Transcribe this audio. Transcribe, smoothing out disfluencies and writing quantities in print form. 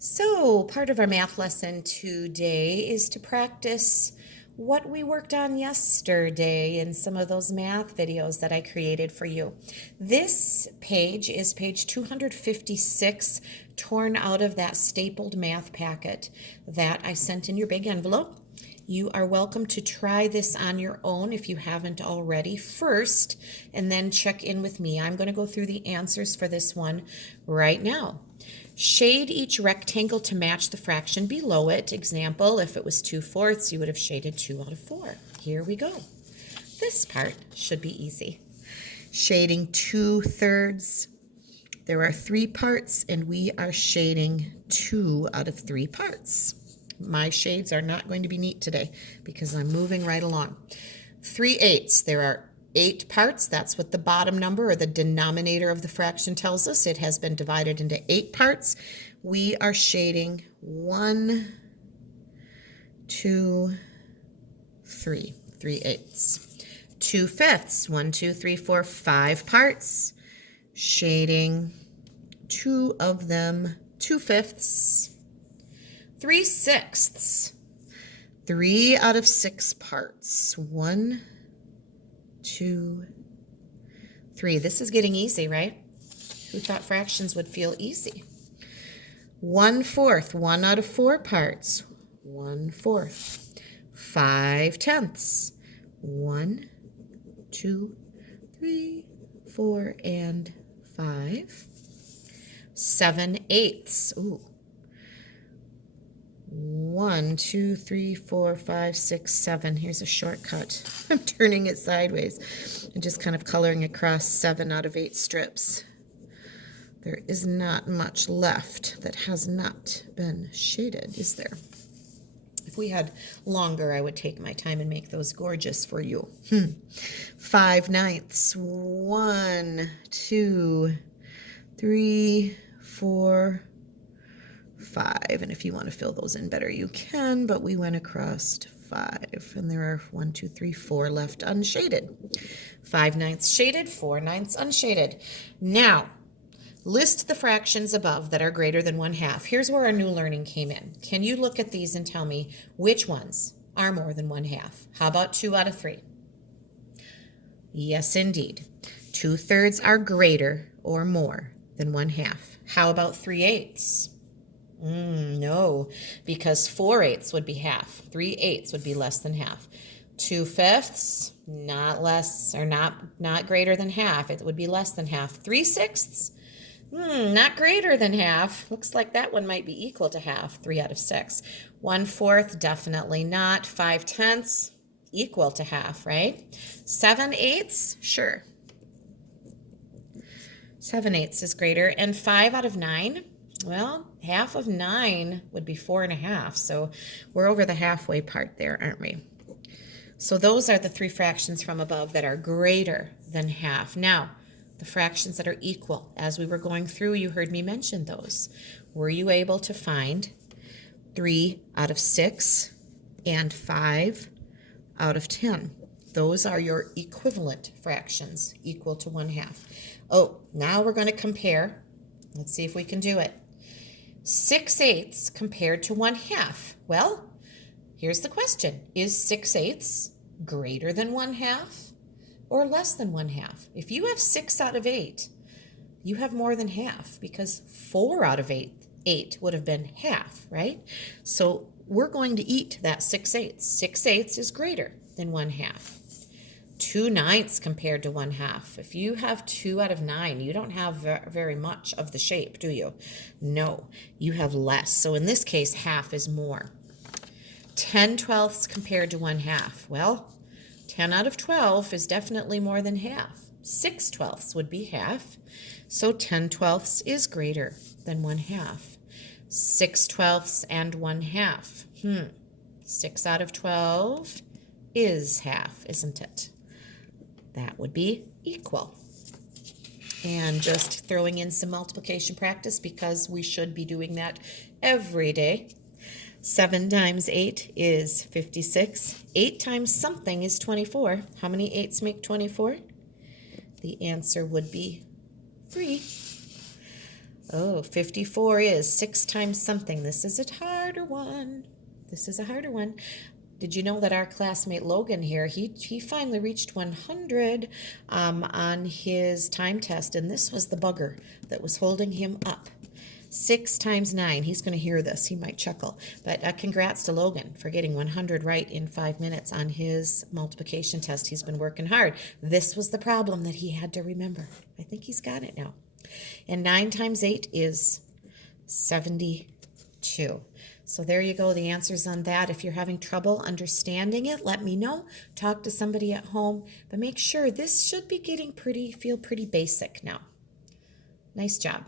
So, part of our math lesson today is to practice what we worked on yesterday in some of those math videos that I created for you. This page is page 256, torn out of that stapled math packet that I sent in your big envelope. You are welcome to try this on your own if you haven't already first, and then check in with me. I'm going to go through the answers for this one right now. Shade each rectangle to match the fraction below it. Example, if it was 2/4, you would have shaded 2 out of 4. Here we go. This part should be easy. Shading 2/3. There are 3 parts, and we are shading 2 out of 3 parts. My shades are not going to be neat today because I'm moving right along. 3/8. There are 8 parts. That's what the bottom number or the denominator of the fraction tells us. It has been divided into 8 parts. We are shading 1, 2, 3. 3/8. 2/5. 1, 2, 3, 4, 5 parts. Shading 2 of them 2/5. 3/6. 3 out of 6 parts. 1, 2, 3. This is getting easy, right? Who thought fractions would feel easy? 1/4. 1 out of 4 parts. 1/4. 5/10. 1, 2, 3, 4, and 5. 7/8. Ooh. 1, 2, 3, 4, 5, 6, 7. Here's a shortcut. I'm turning it sideways and just kind of coloring across 7 out of 8 strips. There is not much left that has not been shaded, is there? If we had longer, I would take my time and make those gorgeous for you. 5/9. 1, 2, 3, 4, 5. And if you want to fill those in better, you can, but we went across 5. And there are 1, 2, 3, 4 left unshaded. 5/9 shaded, 4/9 unshaded. Now, list the fractions above that are greater than 1/2. Here's where our new learning came in. Can you look at these and tell me which ones are more than 1/2? How about 2 out of 3? Yes, indeed. 2/3 are greater or more than 1/2. How about 3/8? No, because 4/8 would be half. 3/8 would be less than half. 2/5, not less or not greater than half. It would be less than half. 3/6, not greater than half. Looks like that one might be equal to half. 3 out of 6. 1/4, definitely not. 5/10, equal to half, right? 7/8, sure. 7/8 is greater. And 5 out of 9. Well, half of 9 would be 4.5, so we're over the halfway part there, aren't we? So those are the 3 fractions from above that are greater than half. Now, the fractions that are equal, as we were going through, you heard me mention those. Were you able to find 3 out of 6 and 5 out of 10? Those are your equivalent fractions, equal to 1/2. Oh, now we're going to compare. Let's see if we can do it. 6/8 compared to 1/2. Well, here's the question. Is 6/8 greater than 1/2 or less than 1/2? If you have 6 out of 8, you have more than half because 4 out of 8 would have been half, right? So we're going to eat that 6/8. 6/8 is greater than 1/2. 2/9 compared to 1/2. If you have 2 out of 9, you don't have very much of the shape, do you? No, you have less. So in this case, half is more. 10/12 compared to 1/2. Well, 10 out of 12 is definitely more than half. 6/12 would be half. So 10/12 is greater than 1/2. 6/12 and 1/2. 6 out of 12 is half, isn't it? That would be equal. And just throwing in some multiplication practice because we should be doing that every day. 7 times 8 is 56. 8 times something is 24. How many 8s make 24? The answer would be 3. Oh, 54 is 6 times something. This is a harder one. This is a harder one. Did you know that our classmate Logan here, he finally reached 100 on his time test, and this was the bugger that was holding him up. 6 times 9. He's going to hear this. He might chuckle. But congrats to Logan for getting 100 right in 5 minutes on his multiplication test. He's been working hard. This was the problem that he had to remember. I think he's got it now. And 9 times 8 is 72. So there you go, the answers on that. If you're having trouble understanding it, let me know. Talk to somebody at home. But make sure this should be getting feel pretty basic now. Nice job.